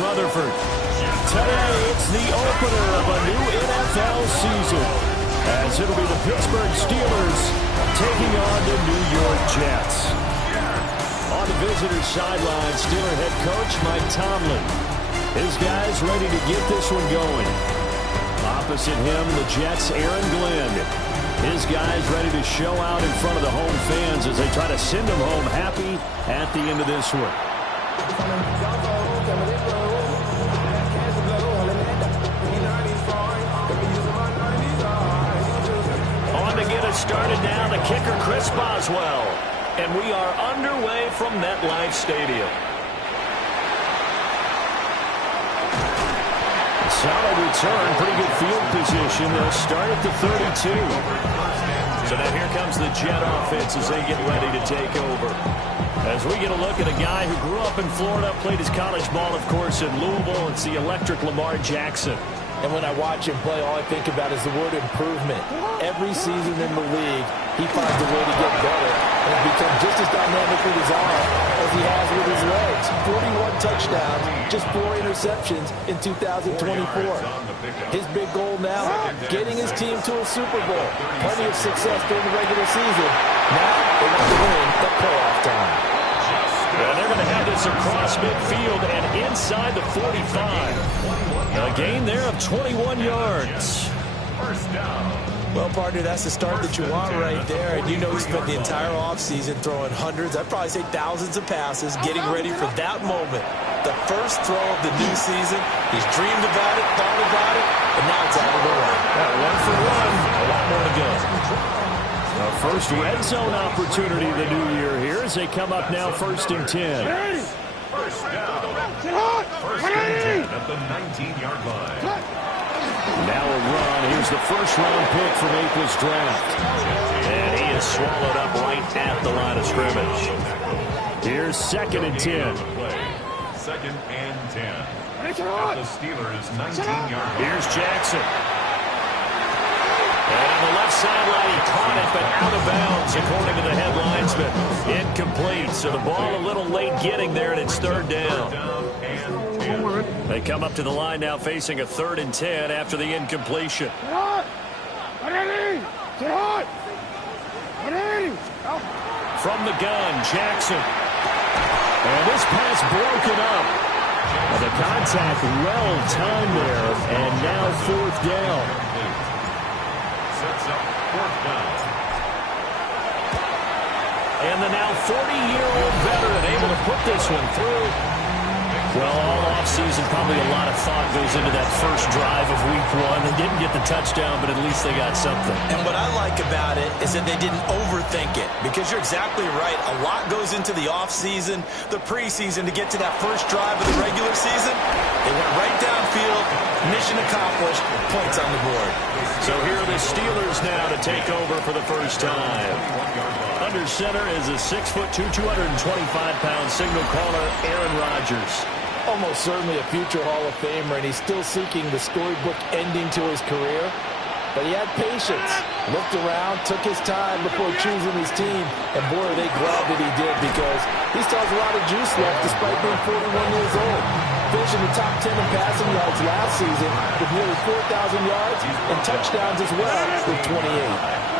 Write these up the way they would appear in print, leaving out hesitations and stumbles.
Rutherford. Today, it's the opener of a new NFL season, as it'll be the Pittsburgh Steelers taking on the New York Jets. On the visitor's sideline, Steeler head coach Mike Tomlin. His guys ready to get this one going. Opposite him, the Jets' Aaron Glenn. His guys ready to show out in front of the home fans as they try to send them home happy at the end of this one. On to get us started now, the kicker Chris Boswell. And we are underway from MetLife Stadium. Solid return, pretty good field position. They'll start at the 32. So now here comes the Jet offense as they get ready to take over. As we get a look at a guy who grew up in Florida, played his college ball, of course, in Louisville. It's the electric Lamar Jackson. And when I watch him play, all I think about is the word improvement. Every season in the league, he finds a way to get better and has become just as dynamic with his arm as he has with his legs. 41 touchdowns, just 4 interceptions in 2024. His big goal now, getting his team to a Super Bowl. Plenty of success during the regular season. Now they want to win the playoff time. Well, they're going to have this across midfield and inside the 45. A gain there of 21 yards. First down. Well, partner, that's the start that you want right there. And you know he spent the entire offseason throwing hundreds, I'd probably say thousands of passes, getting ready for that moment. The first throw of the new season. He's dreamed about it, thought about it, and now it's out of the way. 1 for 1. A lot more to go. The first red zone opportunity of the new year here as they come up now 1st and 10. First down. First and 10 at the 19-yard line. Now a run. Here's the first-round pick from April's draft. And he is swallowed up right at the line of scrimmage. Here's 2nd and 10. 2nd and 10. At the Steelers' 19-yard line. Here's Jackson. And on the left sideline, he caught it, but out of bounds, according to the head linesman. Incomplete, so the ball a little late getting there, and it's 3rd down. They come up to the line now facing a 3rd and 10 after the incompletion. From the gun, Jackson. And this pass broken up. And the contact well timed there, and now 4th down. Sets up 4th down. And the now 40-year-old veteran able to put this one through. Well, all offseason, probably a lot of thought goes into that first drive of week 1. They didn't get the touchdown, but at least they got something. And what I like about it is that they didn't overthink it, because you're exactly right. A lot goes into the offseason, the preseason, to get to that first drive of the regular season. They went right downfield, mission accomplished, points on the board. So here are the Steelers now to take over for the first time. Under center is a 6'2", 225-pound signal caller, Aaron Rodgers. Almost certainly a future Hall of Famer, and he's still seeking the storybook ending to his career. But he had patience, looked around, took his time before choosing his team, and boy, are they glad that he did, because he still has a lot of juice left despite being 41 years old. Finishing the top 10 in passing yards last season with nearly 4,000 yards and touchdowns as well with 28.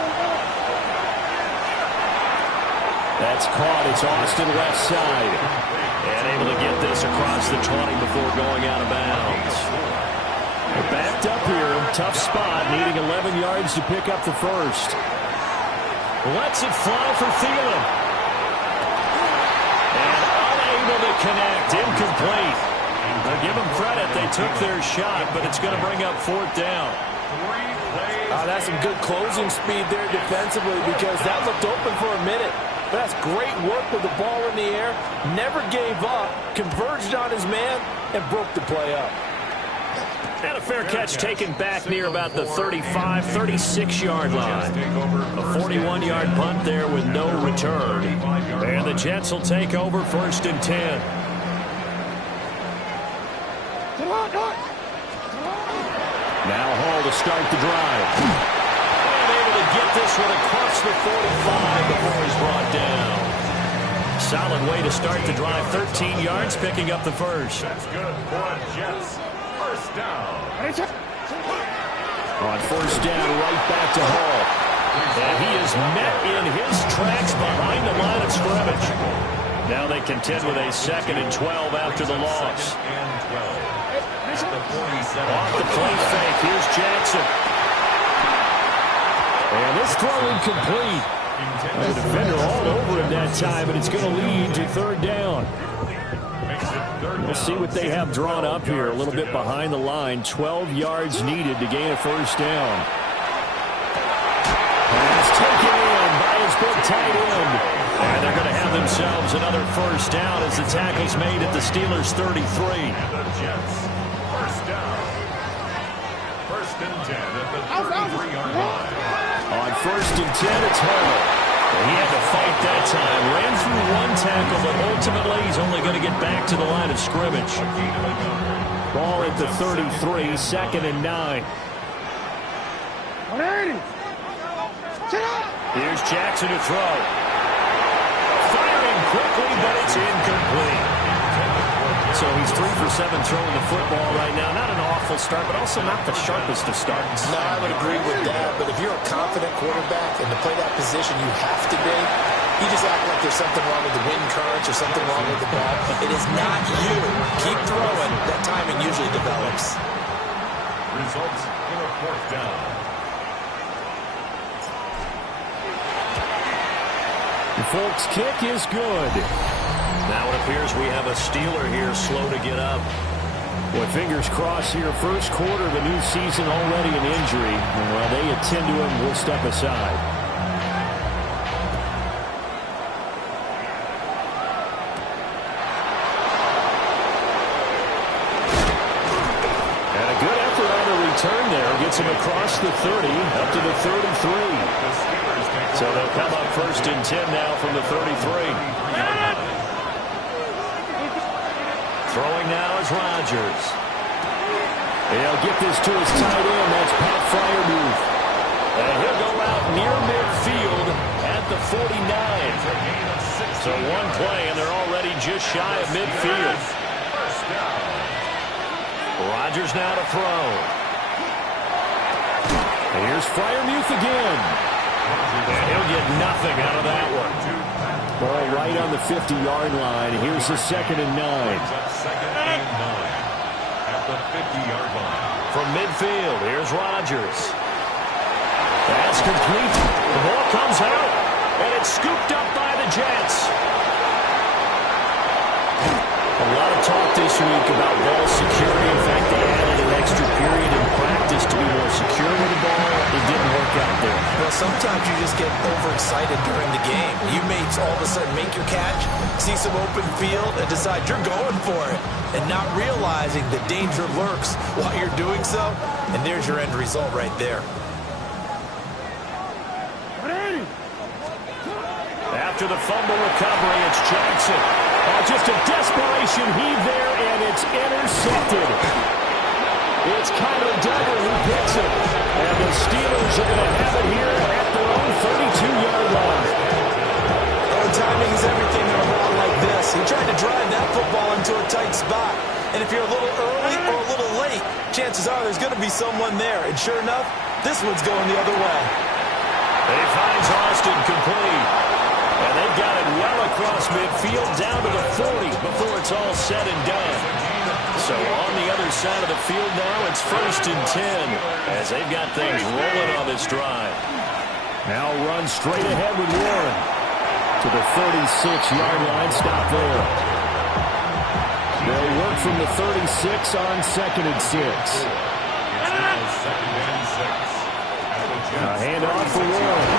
That's caught. It's Austin left side. And able to get this across the 20 before going out of bounds. They're backed up here. Tough spot. Needing 11 yards to pick up the first. Lets it fly for Thielen. And unable to connect. Incomplete. Now give them credit. They took their shot, but it's going to bring up 4th down. That's some good closing speed there defensively, because that looked open for a minute. That's great work with the ball in the air. Never gave up, converged on his man, and broke the play up. And a fair catch taken back near about the 35, 36-yard line. A 41-yard punt there with no return. And the Jets will take over 1st and 10. Now Hall to start the drive. And able to get this one across the 45 before he's brought down. solid way to start the drive. 13 yards, picking up the first. That's good for the Jets. First down. On first down, right back to Hall. And he is met in his tracks behind the line of scrimmage. Now they contend with a 2nd and 12 after the loss. 2nd and 12. At the 47. Off the play fake, here's Jackson. And this throw incomplete. The defender all over him that time, and it's going to lead to 3rd down. We'll see what they have drawn up here. A little bit behind the line. 12 yards needed to gain a first down. And it's taken in by his big tight end. And they're going to have themselves another first down as the tackle's made at the Steelers' 33. And the Jets. First down. 1st and 10 at the 33-yard line. On 1st and 10, it's Hall. He had to fight that time. Ran through one tackle, but ultimately he's only going to get back to the line of scrimmage. Ball at the 33, 2nd and 9. Here's Jackson to throw. Firing quickly, but it's incomplete. So he's 3 for 7 throwing the football right now. Not an awful start, but also not the sharpest of starts. No, I would agree with that. But if you're a confident quarterback and to play that position, you have to be. You just act like there's something wrong with the wind currents or something wrong with the ball. It is not you. Keep throwing. That timing usually develops. Results in a 4th down. The Folks' kick is good. Now it appears we have a Steeler here slow to get up. Boy, fingers crossed here. First quarter of the new season, already an injury. And while they attend to him, we'll step aside. And a good effort on the return there. Gets him across the 30, up to the 33. So they'll come up 1st and 10 now from the 33. Throwing now is Rodgers. He'll get this to his tight end. That's Pat Freiermuth. And he'll go out near midfield at the 49. So one play, and they're already just shy of midfield. Rodgers now to throw. And here's Freiermuth again. And he'll get nothing out of that one. Ball right on the 50-yard line. Here's the 2nd and 9. 2nd and 9 at the 50-yard line. From midfield, here's Rodgers. That's complete. The ball comes out, and it's scooped up by the Jets. A lot of talk this week about ball security. In fact, they added an extra period in practice to be more secure with the ball. It didn't work out there. Well, sometimes you just get overexcited during the game. You may all of a sudden make your catch, see some open field, and decide you're going for it, and not realizing the danger lurks while you're doing so. And there's your end result right there. After the fumble recovery, it's Jackson. Oh, just a desperation heave there, and it's intercepted. It's Kyler Duggar who picks it. And the Steelers are going to have it here at their own 32-yard line. Oh, timing is everything in a ball like this. He tried to drive that football into a tight spot. And if you're a little early or a little late, chances are there's going to be someone there. And sure enough, this one's going the other way. He finds Austin complete. And they've got it well across midfield down to the 40 before it's all said and done. So on the other side of the field now, it's 1st and 10 as they've got things rolling on this drive. Now run straight ahead with Warren to the 36-yard line. Stop there. They'll work from the 36 on 2nd and 6. A handoff for Warren.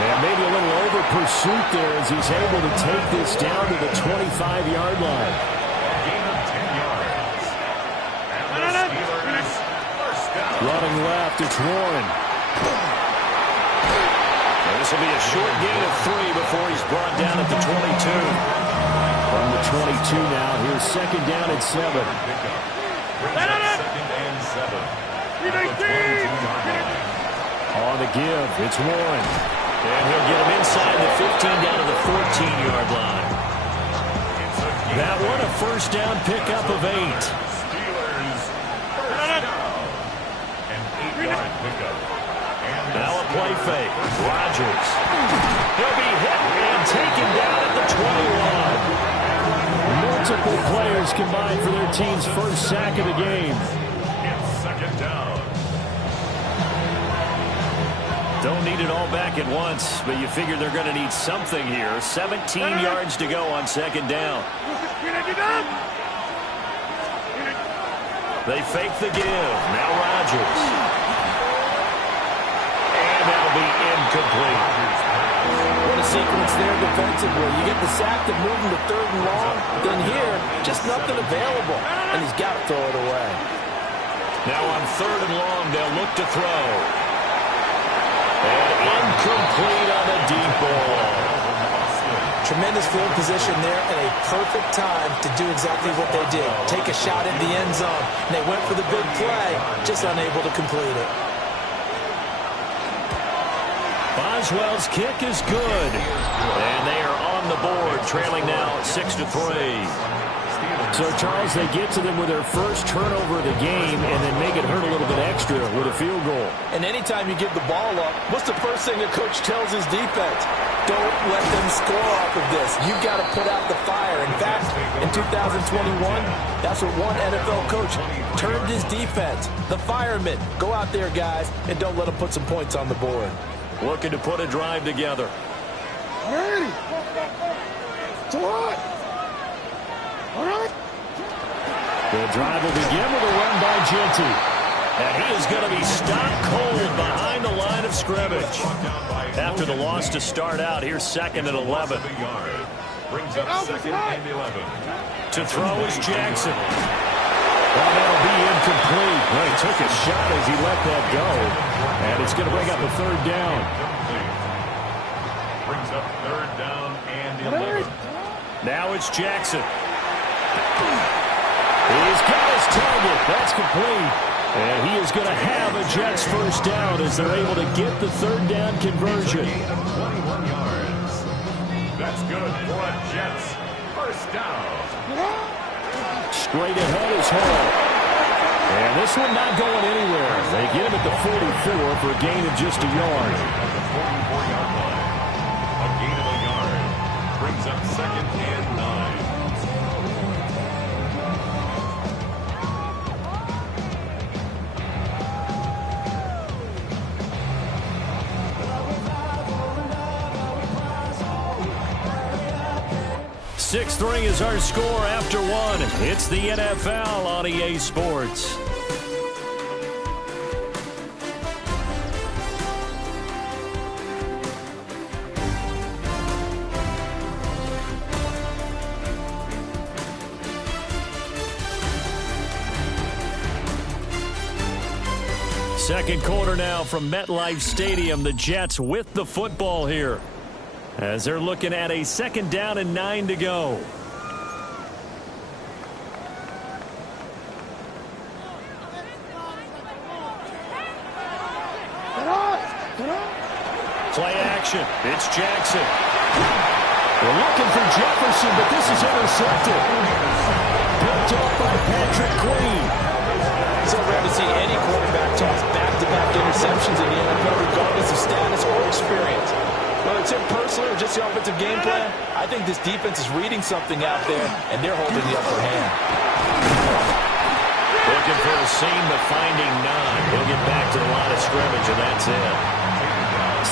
And maybe a little over pursuit there as he's able to take this down to the 25-yard line. Gain of 10 yards. And the Steelers first down. Running left, it's Warren. And this will be a short gain of 3 before he's brought down at the 22. From the 22 now, here's 2nd down and 7. Second and 7. On the give, it's Warren. And he'll get him inside the 15 down to the 14-yard line. That one a first down pickup of 8. Steelers first down. An 8-yard pickup. Now a play fake. Rodgers. He'll be hit and taken down at the 21. Multiple players combined for their team's first sack of the game. It's second down. Don't need it all back at once, but you figure they're going to need something here. 17 yards to go on second down. They fake the give. Now Rodgers. And that'll be incomplete. What a sequence there defensively. You get the sack to move him to 3rd and long. Then here, just nothing available. And he's got to throw it away. Now on 3rd and long, they'll look to throw. And incomplete on the deep ball. Tremendous field position there and a perfect time to do exactly what they did. Take a shot at the end zone. And they went for the big play, just unable to complete it. Boswell's kick is good. And they are on the board, trailing now 6-3. So, Charles, they get to them with their first turnover of the game and then make it hurt a little bit extra with a field goal. And anytime you give the ball up, what's the first thing the coach tells his defense? Don't let them score off of this. You've got to put out the fire. In fact, in 2021, that's what one NFL coach termed his defense. The firemen. Go out there, guys, and don't let them put some points on the board. Looking to put a drive together. Ready. All right. The drive will begin with a run by Genty. And he is going to be stopped cold behind the line of scrimmage. After the loss to start out, here's 2nd and 11. Brings up 2nd and 11. To throw is Jackson. Well, that'll be incomplete. Well, he took a shot as he let that go. And it's going to bring up a 3rd down. Brings up 3rd down and 11. Now it's Jackson. He's got his target. That's complete. And he is going to have a Jets first down as they're able to get the 3rd down conversion. 21 yards. That's good for a Jets first down. Straight ahead is Hall. And this one not going anywhere. They get him at the 44 for a gain of just a yard. At the 44-yard line. A gain of a yard. Brings up 2nd and 9. Sixth ring is our score after one. It's the NFL on EA Sports. Second quarter now from MetLife Stadium. The Jets with the football here, as they're looking at a 2nd down and 9 to go. Play action. It's Jackson. We're looking for Jefferson, but this is intercepted. Picked up by Patrick Queen. So rare to see any quarterback toss back-to-back interceptions in the NFL, regardless of status or experience. Whether it's him personally or just the offensive game plan, I think this defense is reading something out there, and they're holding the upper hand. Looking for a seam, but finding none. He'll get back to the line of scrimmage, and that's it.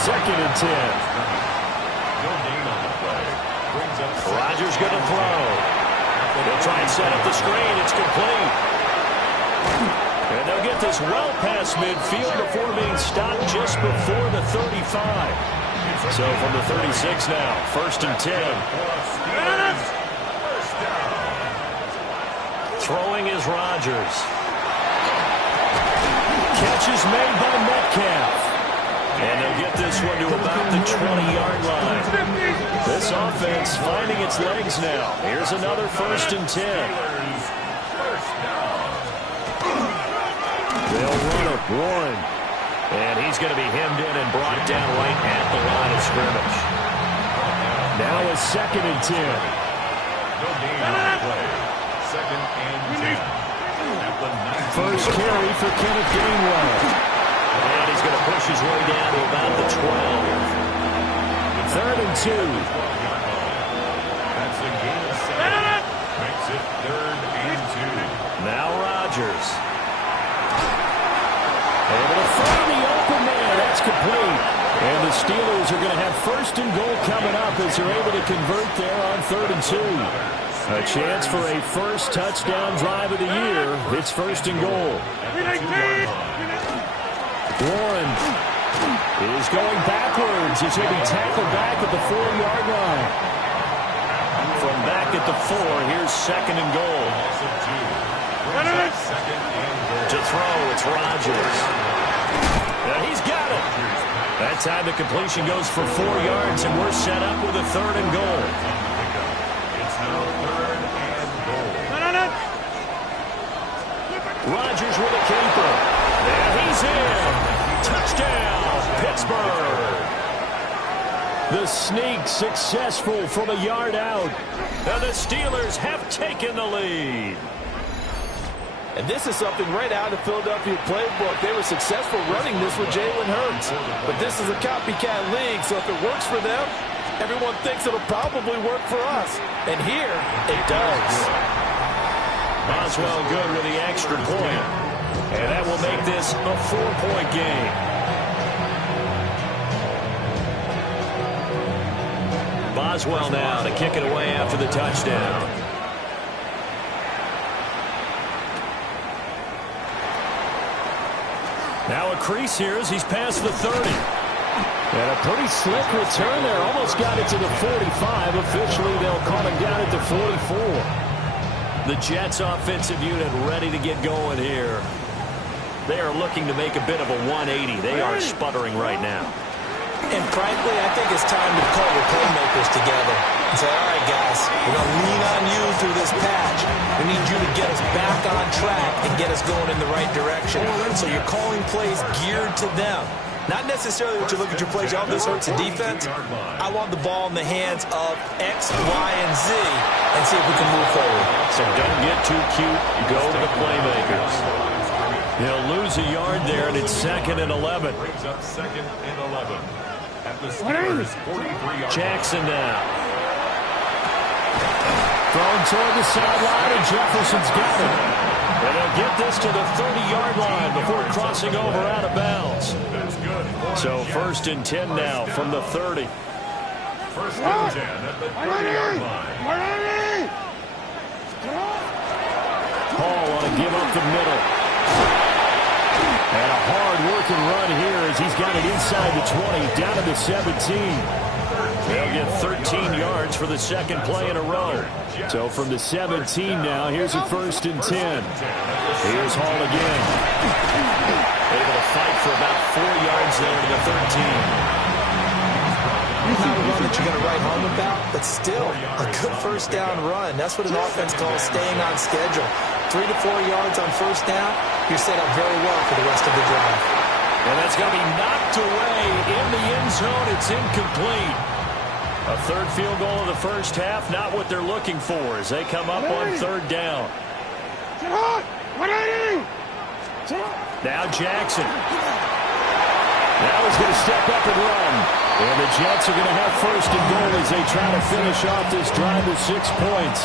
2nd and 10. No gain on the play. Brings up Rodgers going to throw. They'll try and set up the screen. It's complete. And they'll get this well past midfield before being stopped just before the 35. So from the 36 now, 1st and 10. Throwing is Rodgers. Catch is made by Metcalf. And they'll get this one to about the 20-yard line. This offense finding its legs now. Here's another 1st and 10. They'll run it. Warren. And he's going to be hemmed in and brought down right at the line of scrimmage. Now it's 2nd and 10. No gain on the play. 2nd and 10. At the 19. First carry for Kenneth Gainwell. And he's going to push his way down to about the 12. 3rd and 2. That's a gain of 7. Makes it 3rd and 2. Now Rodgers. Able to find the open man. That's complete. And the Steelers are going to have 1st and goal coming up as they're able to convert there on 3rd and 2. A chance for a first touchdown drive of the year. It's 1st and goal. Warren is going backwards as he'll be tackled back at the 4-yard line. From back at the 4, here's 2nd and goal. To throw, it's Rodgers. And he's got it. That time the completion goes for 4 yards, and we're set up with a 3rd and goal. It's now 3rd and goal. Rodgers with a keeper. And he's in. Touchdown, Pittsburgh. The sneak successful from a yard out. And the Steelers have taken the lead. And this is something right out of the Philadelphia playbook. They were successful running this with Jalen Hurts. But this is a copycat league, so if it works for them, everyone thinks it'll probably work for us. And here, it does. Boswell good with the extra point. And that will make this a 4-point game. Boswell now to kick it away after the touchdown. Now a crease here as he's past the 30. And a pretty slick return there. Almost got it to the 45. Officially, they'll call him down at the 44. The Jets offensive unit ready to get going here. They are looking to make a bit of a 180. They are sputtering right now. And frankly, I think it's time to call your playmakers together and say, all right, guys, we're going to lean on you through this patch. We need you to get us back on track and get us going in the right direction. So you're calling plays geared to them. Not necessarily what you look at your plays, oh, this hurts the defense. I want the ball in the hands of X, Y, and Z and see if we can move forward. So don't get too cute. Go to the playmakers. They'll lose a yard there, and it's 2nd and 11. Brings up 2nd and 11. At the Steelers' 43-yard. Jackson now. Thrown toward the sideline, and Jefferson's got it. And they'll get this to the 30-yard line before crossing over out of bounds. That's good. So 1st and 10 now from the 30. 1st and 10 at the 30-yard line. Hall on a give up the middle. And a hard-working run here as he's got it inside the 20, down to the 17. They'll get 13 yards for the 2nd play in a row. So from the 17 now, here's a 1st and 10. Here's Hall again. Able to fight for about 4 yards there to the 13. Not a run that you're going to write home about, but still a good 1st down run. That's what an offense calls staying on schedule. 3 to 4 yards on 1st down, you're set up very well for the rest of the drive. And that's going to be knocked away in the end zone. It's incomplete. A 3rd field goal of the 1st half, not what they're looking for as they come up on 3rd down. Now Jackson. Now he's going to step up and run. And the Jets are going to have 1st and goal as they try to finish off this drive with 6 points.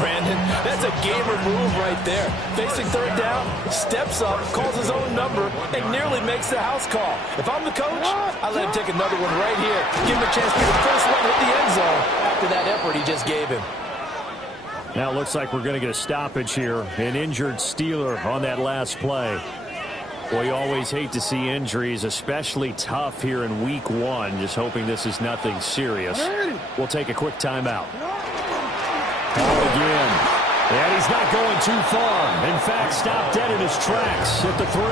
Brandon, that's a gamer move right there. Facing 3rd down, steps up, calls his own number, and nearly makes the house call. If I'm the coach, I let him take another one right here. Give him a chance to be the first one hit the end zone after that effort he just gave him. Now it looks like we're going to get a stoppage here. An injured Steeler on that last play. Well, you always hate to see injuries, especially tough here in week 1. Just hoping this is nothing serious. We'll take a quick timeout. Ball again. And he's not going too far. In fact, stopped dead in his tracks at the 3.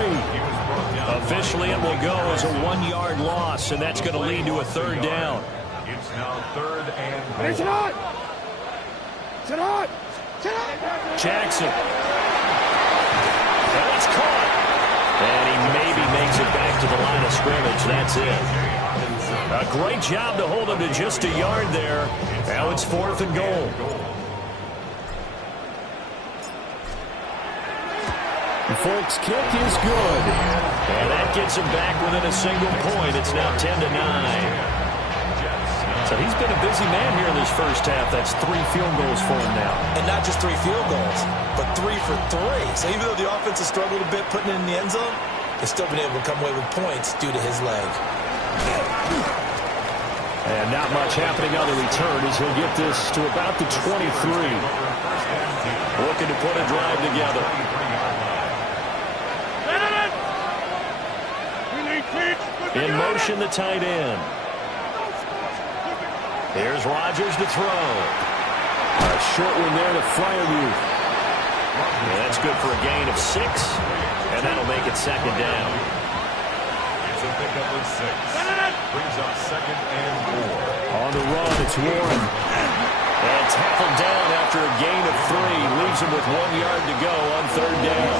Officially, it will go as a 1-yard loss, and that's going to lead to a 3rd down. It's now 3rd and goal. It's not. Jackson. And it's caught. And he to the line of scrimmage. That's it. A great job to hold him to just a yard there. Now it's 4th and goal. The Folks' kick is good. And that gets him back within a single point. It's now 10-9. So he's been a busy man here in this first half. That's 3 field goals for him now. And not just 3 field goals, but 3 for 3. So even though the offense has struggled a bit putting it in the end zone, they've still been able to come away with points due to his leg. And not much happening on the return as he'll get this to about the 23. Looking to put a drive together. In motion, the tight end. Here's Rodgers to throw. A short one there to Freiermuth. Yeah, that's good for a gain of 6, and that'll make it 2nd down. It's a pickup of 6. Brings up 2nd and 4. On the run, it's Warren. And tackled down after a gain of 3. Leaves him with 1 yard to go on 3rd down.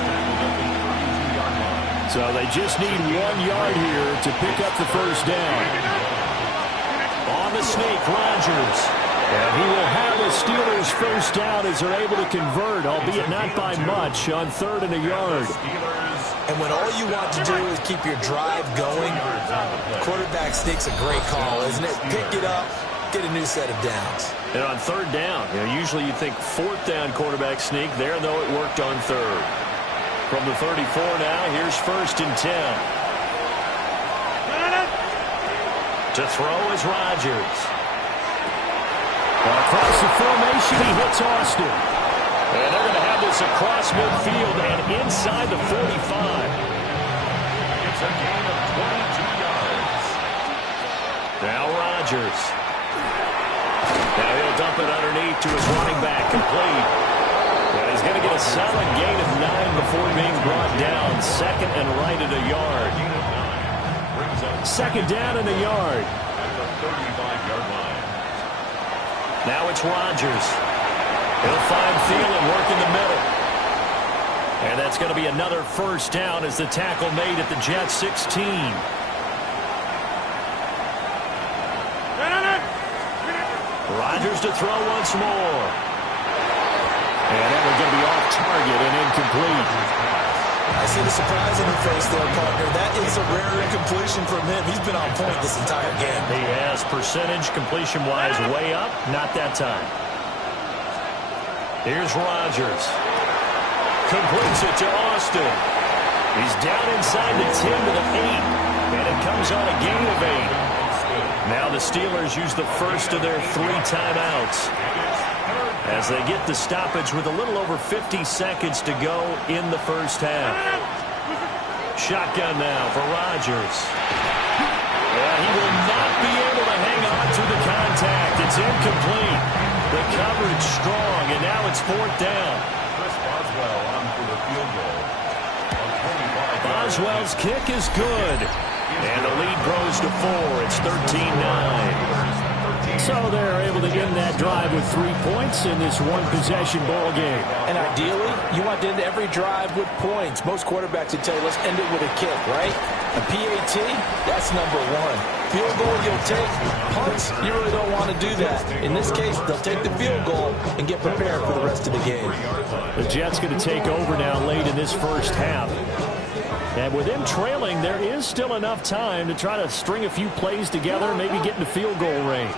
So they just need 1 yard here to pick up the 1st down. On the sneak, Rodgers. And he will have the Steelers 1st down as they're able to convert, albeit not by much, on 3rd and a yard. And when all you want to do is keep your drive going, quarterback sneak's a great call, isn't it? Pick it up, get a new set of downs. And on 3rd down, usually you think 4th down quarterback sneak. There, though, it worked on 3rd. From the 34 now, here's 1st and 10. To throw is Rodgers. Across the formation, he hits Austin. And they're going to have this across midfield and inside the 45. It's a gain of 22 yards. Now Rodgers. Now he'll dump it underneath to his running back, complete. And he's going to get a solid gain of 9 before being brought down. 2nd and right at a yard. 2nd down and a yard. At the 35-yard line. Now it's Rodgers. He'll find Thielen, work in the middle. And that's going to be another 1st down as the tackle made at the Jets 16. Rodgers to throw once more. And that one's going to be off target and incomplete. I see the surprise in your face there, partner. That is a rare incompletion from him. He's been on point this entire game. He has percentage completion-wise way up. Not that time. Here's Rodgers. Completes it to Austin. He's down inside the 10 to the 8. And it comes on a gain of 8. Now the Steelers use the first of their 3 timeouts as they get the stoppage with a little over 50 seconds to go in the first half. Shotgun now for Rodgers. He will not be able to hang on to the contact. It's incomplete. The coverage strong, and now it's 4th down. Chris Boswell on for the field goal. Boswell's kick is good. And the lead grows to 4. It's 13-9. So they're able to end that drive with 3 points in this one-possession ball game. And ideally, you want to end every drive with points. Most quarterbacks would tell you, let's end it with a kick, right? A PAT, that's number 1. Field goal you'll take. Punts, you really don't want to do that. In this case, they'll take the field goal and get prepared for the rest of the game. The Jets going to take over now late in this first half. And with them trailing, there is still enough time to try to string a few plays together, maybe get into field goal range.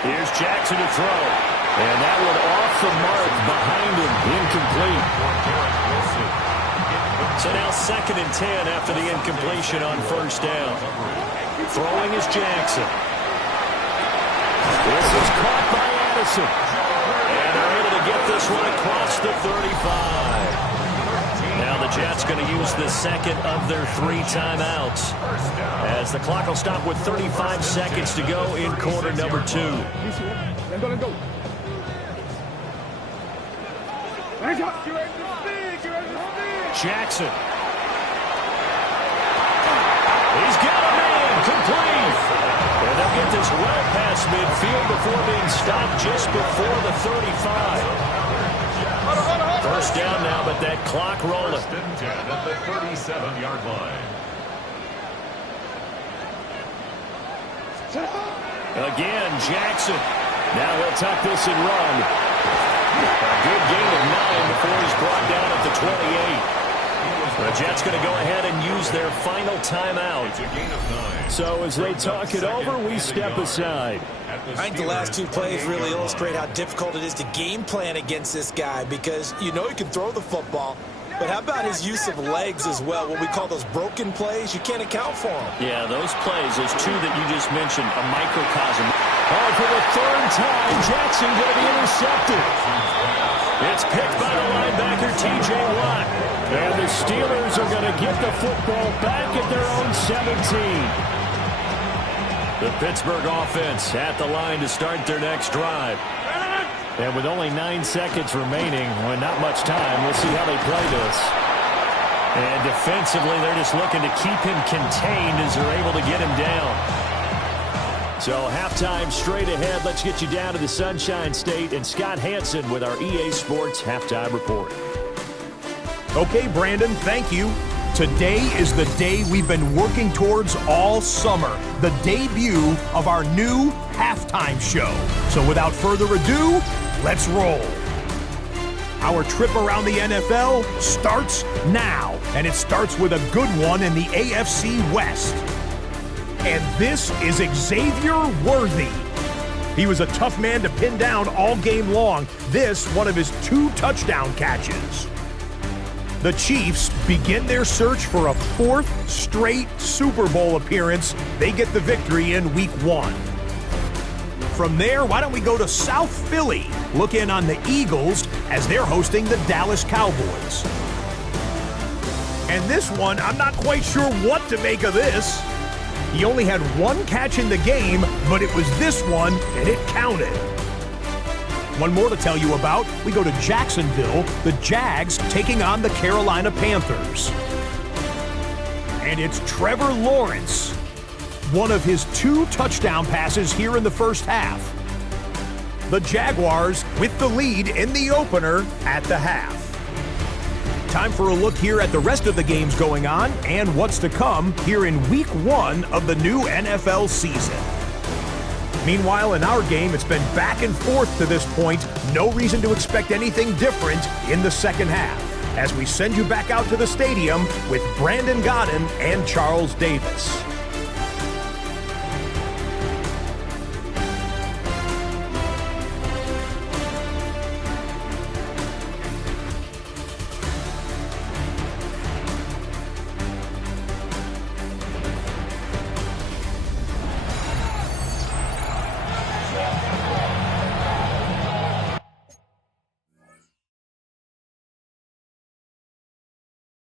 Here's Jackson to throw. And that one off the mark behind him, incomplete. So now 2nd and 10 after the incompletion on 1st down. Throwing is Jackson. This is caught by Addison. And they're able to get this one across the 35. Now the Jets going to use the 2nd of their 3 timeouts as the clock will stop with 35 seconds to go in quarter number 2. Jackson. He's got a man, complete. And they'll get this well past midfield before being stopped just before the 35. 1st down now, but that clock rolling. 1st and 10 at the 37-yard line. Again, Jackson. Now he'll tuck this and run. A good gain of 9 before he's brought down at the 28. The Jets going to go ahead and use their final timeout. So as they talk it over, we step aside. I think the last 2 plays really illustrate how difficult it is to game plan against this guy, because you know he can throw the football, but how about his use of legs as well? What we call those broken plays, you can't account for them. Yeah, those plays, those 2 that you just mentioned, a microcosm. Oh, for the 3rd time, Jackson going to be intercepted. It's picked by the linebacker, T.J. Watt. And the Steelers are going to get the football back at their own 17. The Pittsburgh offense at the line to start their next drive. And with only 9 seconds remaining, well, not much time, we'll see how they play this. And defensively, they're just looking to keep him contained as they're able to get him down. So halftime straight ahead. Let's get you down to the Sunshine State and Scott Hansen with our EA Sports Halftime Report. Okay, Brandon, thank you. Today is the day we've been working towards all summer, the debut of our new halftime show. So without further ado, let's roll. Our trip around the NFL starts now, and it starts with a good one in the AFC West. And this is Xavier Worthy. He was a tough man to pin down all game long. This, one of his 2 touchdown catches. The Chiefs begin their search for a 4th straight Super Bowl appearance. They get the victory in Week 1. From there, why don't we go to South Philly, look in on the Eagles as they're hosting the Dallas Cowboys. And this one, I'm not quite sure what to make of this. He only had 1 catch in the game, but it was this one, and it counted. One more to tell you about. We go to Jacksonville, the Jags taking on the Carolina Panthers. And it's Trevor Lawrence, one of his 2 touchdown passes here in the first half. The Jaguars with the lead in the opener at the half. Time for a look here at the rest of the games going on and what's to come here in Week 1 of the new NFL season. Meanwhile, in our game, it's been back and forth to this point. No reason to expect anything different in the second half, as we send you back out to the stadium with Brandon Godden and Charles Davis.